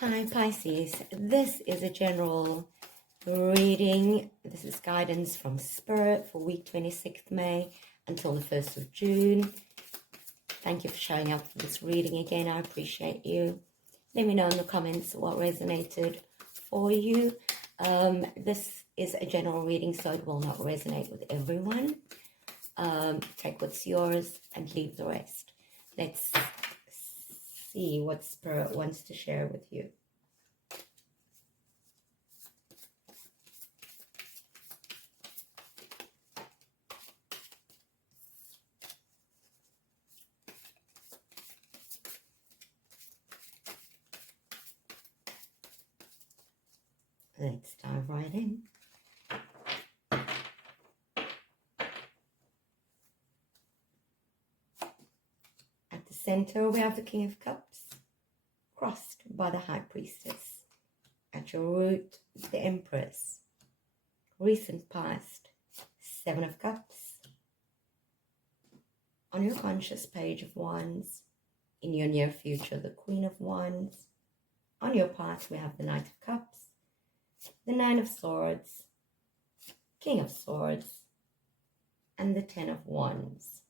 Hi Pisces, this is a general reading. This is guidance from Spirit for week 26th May until the 1st of June. Thank you for showing up for this reading again. I appreciate you. Let me know in the comments what resonated for you. This is a general reading, so it will not resonate with everyone. Take what's yours and leave the rest. Let's see what Spirit wants to share with you. Let's dive right in. At the center, we have the King of Cups, crossed by the High Priestess. At your root, the Empress. Recent past, Seven of Cups. On your conscious page of Wands, in your near future, the Queen of Wands. On your path, we have the Knight of Cups, the Nine of Swords, King of Swords, and the Ten of Wands.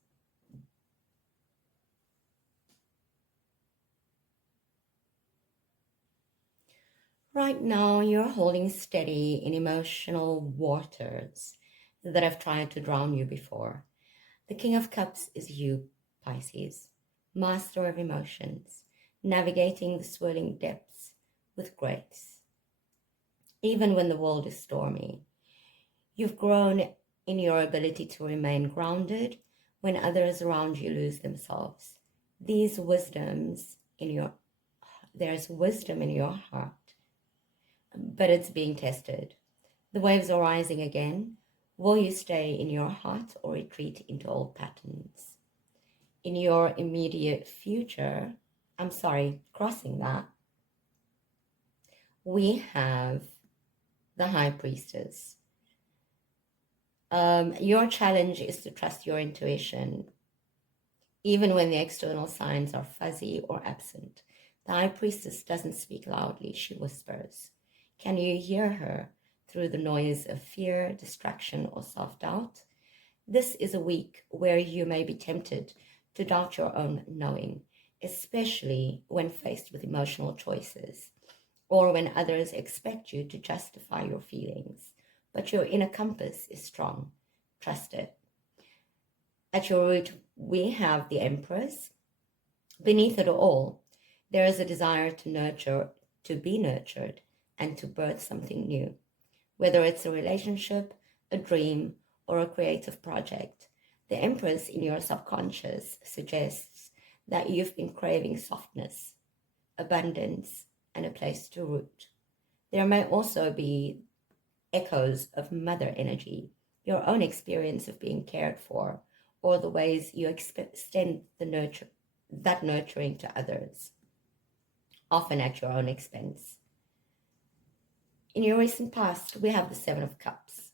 Right now, you're holding steady in emotional waters that have tried to drown you before. The King of Cups is you, Pisces, master of emotions, navigating the swirling depths with grace. Even when the world is stormy, you've grown in your ability to remain grounded when others around you lose themselves. There's wisdom in your heart, but it's being tested. The waves are rising again. Will you stay in your heart or retreat into old patterns? In your immediate future, crossing that, we have the High Priestess. Your challenge is to trust your intuition, even when the external signs are fuzzy or absent. The High Priestess doesn't speak loudly, she whispers. Can you hear her through the noise of fear, distraction, or self-doubt? This is a week where you may be tempted to doubt your own knowing, especially when faced with emotional choices or when others expect you to justify your feelings. But your inner compass is strong. Trust it. At your root, we have the Empress. Beneath it all, there is a desire to be nurtured, and to birth something new. Whether it's a relationship, a dream, or a creative project, the Empress in your subconscious suggests that you've been craving softness, abundance, and a place to root. There may also be echoes of mother energy, your own experience of being cared for, or the ways you extend that nurturing to others, often at your own expense. In your recent past, we have the Seven of Cups.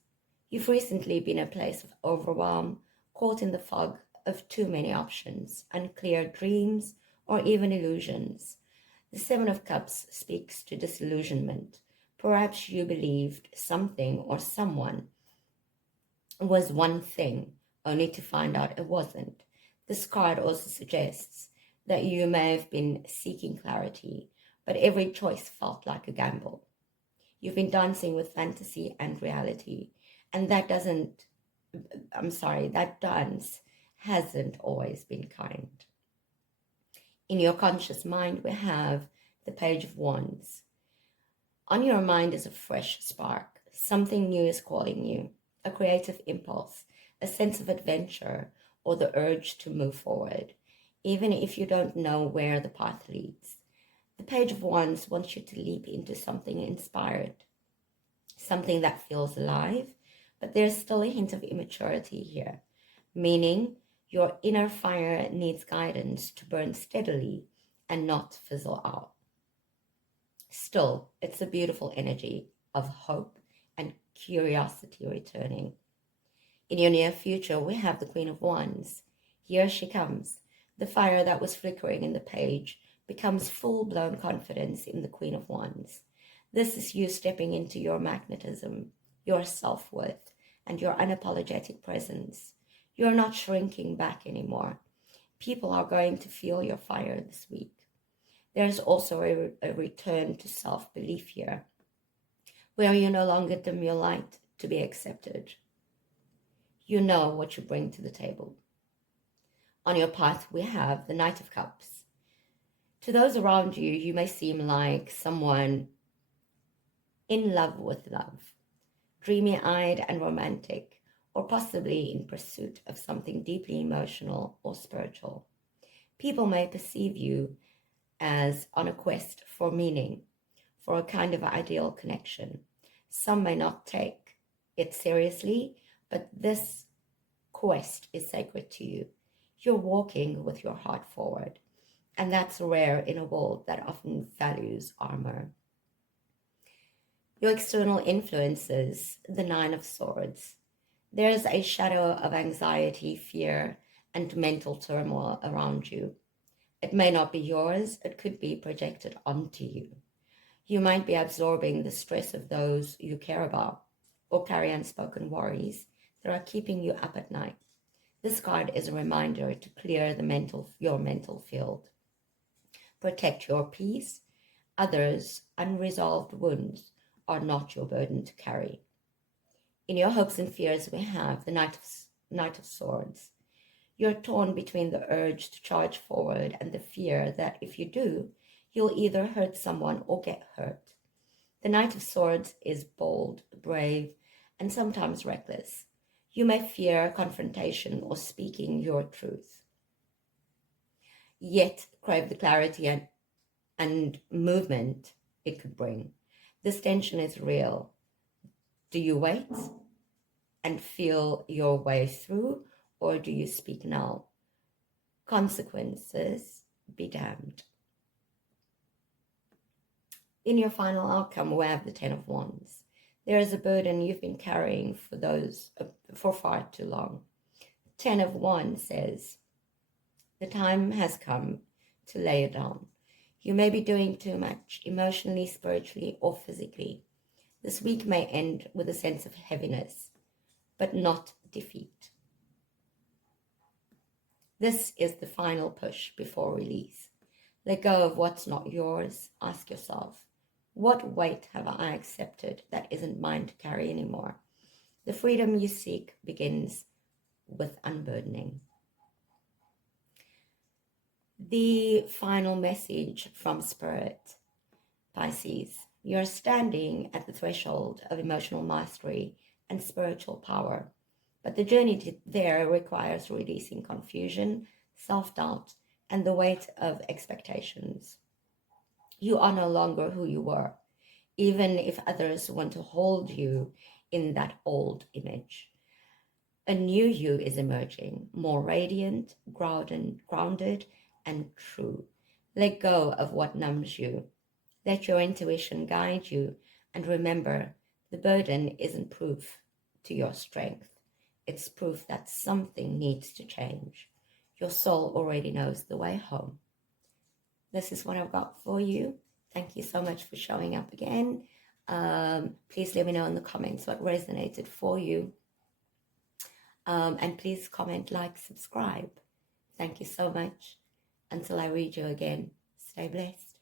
You've recently been in a place of overwhelm, caught in the fog of too many options, unclear dreams, or even illusions. The Seven of Cups speaks to disillusionment. Perhaps you believed something or someone was one thing, only to find out it wasn't. This card also suggests that you may have been seeking clarity, but every choice felt like a gamble. You've been dancing with fantasy and reality, and that dance hasn't always been kind. In your conscious mind, we have the Page of Wands. On your mind is a fresh spark. Something new is calling you, a creative impulse, a sense of adventure, or the urge to move forward, even if you don't know where the path leads. The Page of Wands wants you to leap into something inspired, something that feels alive, but there's still a hint of immaturity here, meaning your inner fire needs guidance to burn steadily and not fizzle out. Still, it's a beautiful energy of hope and curiosity returning. In your near future, we have the Queen of Wands. Here she comes. The fire that was flickering in the page becomes full-blown confidence in the Queen of Wands. This is you stepping into your magnetism, your self-worth, and your unapologetic presence. You're not shrinking back anymore. People are going to feel your fire this week. There's also a return to self-belief here, where you no longer dim your light to be accepted. You know what you bring to the table. On your path, we have the Knight of Cups. To those around you, you may seem like someone in love with love, dreamy-eyed and romantic, or possibly in pursuit of something deeply emotional or spiritual. People may perceive you as on a quest for meaning, for a kind of ideal connection. Some may not take it seriously, but this quest is sacred to you. You're walking with your heart forward, and that's rare in a world that often values armor. Your external influences, the Nine of Swords. There's a shadow of anxiety, fear, and mental turmoil around you. It may not be yours, it could be projected onto you. You might be absorbing the stress of those you care about, or carry unspoken worries that are keeping you up at night. This card is a reminder to clear your mental field. Protect your peace. Others' unresolved wounds are not your burden to carry. In your hopes and fears, we have the Knight of Swords. You're torn between the urge to charge forward and the fear that if you do, you'll either hurt someone or get hurt. The Knight of Swords is bold, brave, and sometimes reckless. You may fear confrontation or speaking your truth, yet crave the clarity and movement it could bring. This tension is real. Do you wait and feel your way through, or do you speak now? Consequences be damned. In your final outcome, we have the Ten of Wands. There is a burden you've been carrying for far too long. Ten of Wands says, the time has come to lay it down. You may be doing too much, emotionally, spiritually, or physically. This week may end with a sense of heaviness, but not defeat. This is the final push before release. Let go of what's not yours. Ask yourself, what weight have I accepted that isn't mine to carry anymore? The freedom you seek begins with unburdening. The final message from Spirit, Pisces. You're standing at the threshold of emotional mastery and spiritual power, but the journey there requires releasing confusion, self-doubt, and the weight of expectations. You are no longer who you were, even if others want to hold you in that old image. A new you is emerging, more radiant, grounded, and true. Let go of what numbs you. Let your intuition guide you, and remember, the burden isn't proof to your strength. It's proof that something needs to change. Your soul already knows the way home. This is what I've got for you. Thank you so much for showing up again. Please let me know in the comments what resonated for you. And please comment, like, subscribe. Thank you so much. Until I read you again, stay blessed.